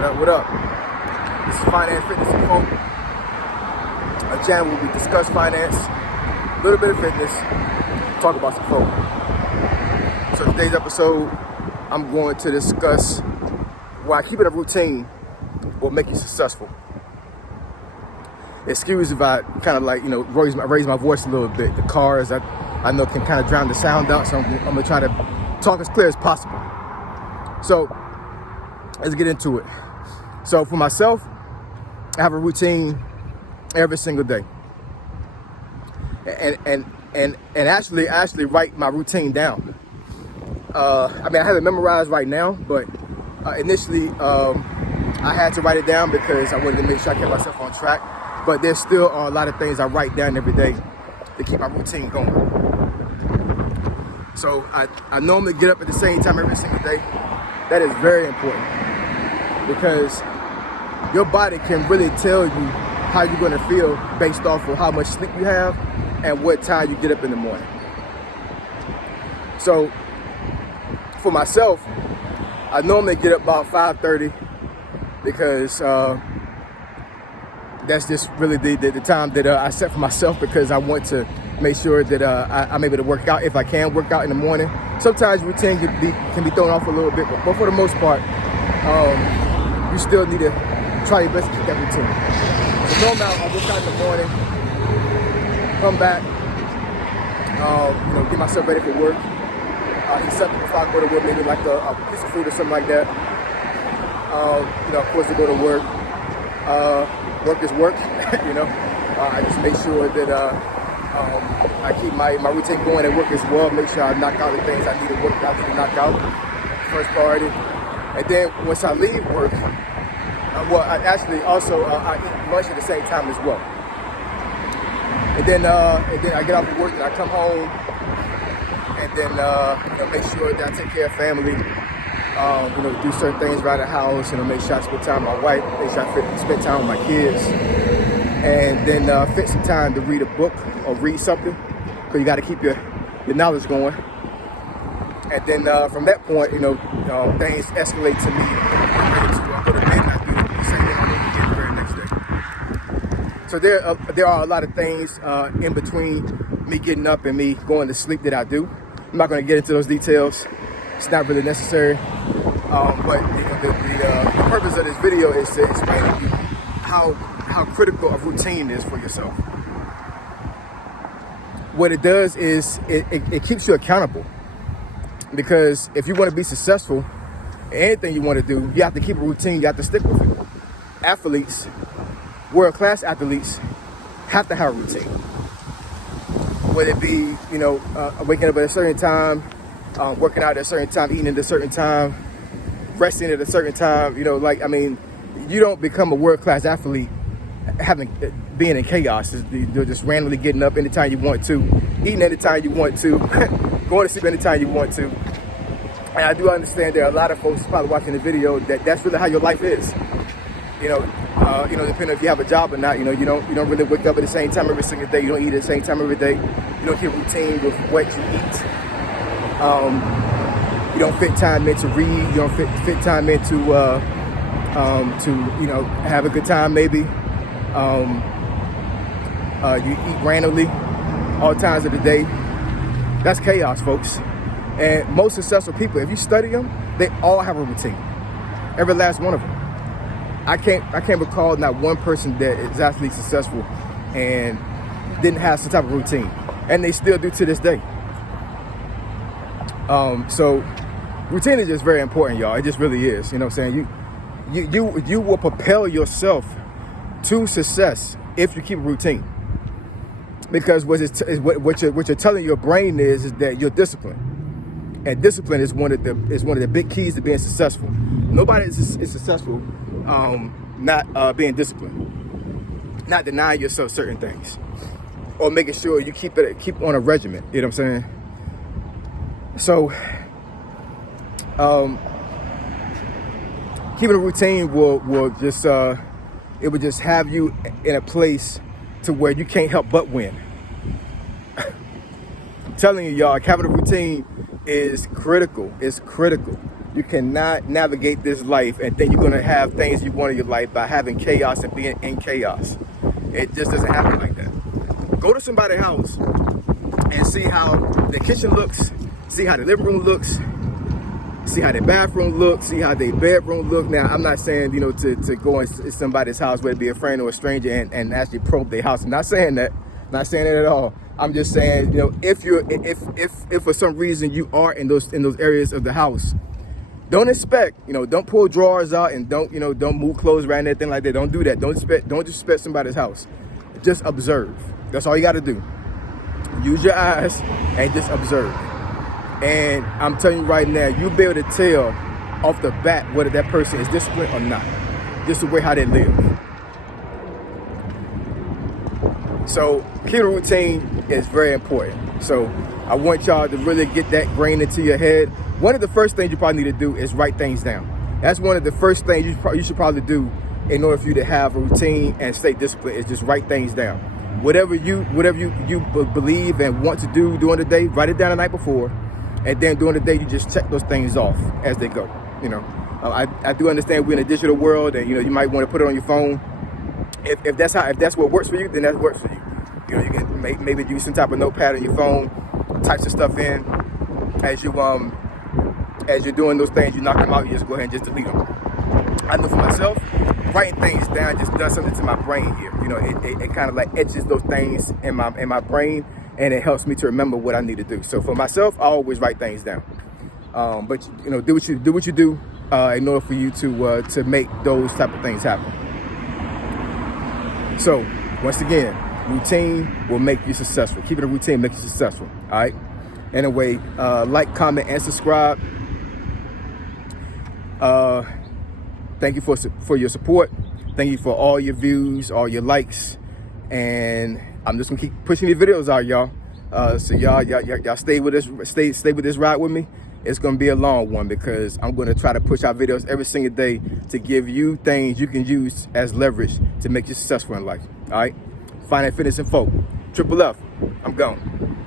What up? This is Finance, Fitness, and Folk. A channel where we discuss finance, a little bit of fitness, talk about some folk. So today's episode, I'm going to discuss why keeping a routine will make you successful. Excuse if I kind of raise my voice a little bit. The cars I know can kind of drown the sound out, so I'm gonna try to talk as clear as possible. So let's get into it. So for myself, I have a routine every single day, and actually write my routine down. I have it memorized right now, but initially I had to write it down because I wanted to make sure I kept myself on track. But there's still a lot of things I write down every day to keep my routine going. So I normally get up at the same time every single day. That is very important because your body can really tell you how you're going to feel based off of how much sleep you have and what time you get up in the morning. So for myself, I normally get up about 5:30 because that's just really the time that I set for myself, because I want to make sure that I'm able to work out if I can work out in the morning. Sometimes routine can be thrown off a little bit, but for the most part, you still need to try your best to keep that routine. So normally I'll work out in the morning, come back, get myself ready for work, eat something before I go to work, maybe like a piece of food or something like that. Of course, to go to work. Work is work, I just make sure that I keep my routine going at work as well. Make sure I knock out the things I need to knock out. First priority. And then once I leave work, I eat lunch at the same time as well. And then I get off of work and I come home, and then make sure that I take care of family. Do certain things around the house, make sure I spend time with my wife, make sure I spend time with my kids, and then fit some time to read a book or read something, because you got to keep your knowledge going. And then from that point, things escalate to me to go to bed, and I do the same thing all over again the very next day. So there are a lot of things in between me getting up and me going to sleep that I do. I'm not going to get into those details. It's not really necessary. But the purpose of this video is to explain to you how critical a routine is for yourself. What it does is it keeps you accountable, because if you want to be successful in anything you want to do, you have to keep a routine. You have to stick with it. Athletes, world-class athletes, have to have a routine. Whether it be waking up at a certain time, working out at a certain time, eating at a certain time, resting at a certain time. You don't become a world-class athlete being in chaos. You're just randomly getting up anytime you want to, eating anytime you want to, going to sleep anytime you want to. And I do understand there are a lot of folks probably watching the video that's really how your life is. Depending if you have a job or not, you don't really wake up at the same time every single day. You don't eat at the same time every day. You don't keep a routine with what you eat. You don't fit time in to read. You don't fit time in to have a good time maybe. You eat randomly all times of the day. That's chaos, folks. And most successful people, if you study them, they all have a routine. Every last one of them. I can't recall not one person that is actually successful and didn't have some type of routine, and they still do to this day. So routine is just very important, y'all. It just really is. You know what I'm saying? You will propel yourself to success if you keep a routine. Because what you're telling your brain is that you're disciplined. And discipline is one of the big keys to being successful. Nobody is successful not being disciplined. Not denying yourself certain things. Or making sure you keep on a regimen. You know what I'm saying? So, keeping a routine will just it would just have you in a place to where you can't help but win. I'm telling you, y'all, having a routine is critical. It's critical. You cannot navigate this life and think you're gonna have things you want in your life by having chaos and being in chaos. It just doesn't happen like that. Go to somebody's house and see how the kitchen looks, see how the living room looks, see how their bathroom looks, see how their bedroom look. Now, I'm not saying, to go in somebody's house, whether it be a friend or a stranger, and actually probe their house. I'm not saying that. I'm not saying that at all. I'm just saying, if for some reason you are in those areas of the house, don't expect, don't pull drawers out and don't move clothes around, anything like that. Don't do that. Don't disrespect somebody's house. Just observe. That's all you got to do. Use your eyes and just observe. And I'm telling you right now, you'll be able to tell off the bat whether that person is disciplined or not. Just the way how they live. So keeping a routine is very important. So I want y'all to really get that grain into your head. One of the first things you probably need to do is write things down. That's one of the first things you should probably do in order for you to have a routine and stay disciplined, is just write things down. Whatever you believe and want to do during the day, write it down the night before. And then during the day, you just check those things off as they go. I do understand we're in a digital world, and you might want to put it on your phone. If that's what works for you, then that works for you. You can maybe use some type of notepad on your phone, type some stuff in. As you're doing those things, you knock them out. You just go ahead and just delete them. I know for myself, writing things down just does something to my brain here. It kind of like etches those things in my brain, and it helps me to remember what I need to do. So for myself, I always write things down. But do what you do in order for you to make those type of things happen. So once again, routine will make you successful. Keeping a routine makes you successful. All right. Anyway, like, comment, and subscribe. Thank you for your support. Thank you for all your views, all your likes, and I'm just gonna keep pushing these videos out, y'all. So y'all stay with us, stay with this ride with me. It's gonna be a long one because I'm gonna try to push out videos every single day to give you things you can use as leverage to make you successful in life. All right, Finance, Fitness, and Folk. Triple F. I'm gone.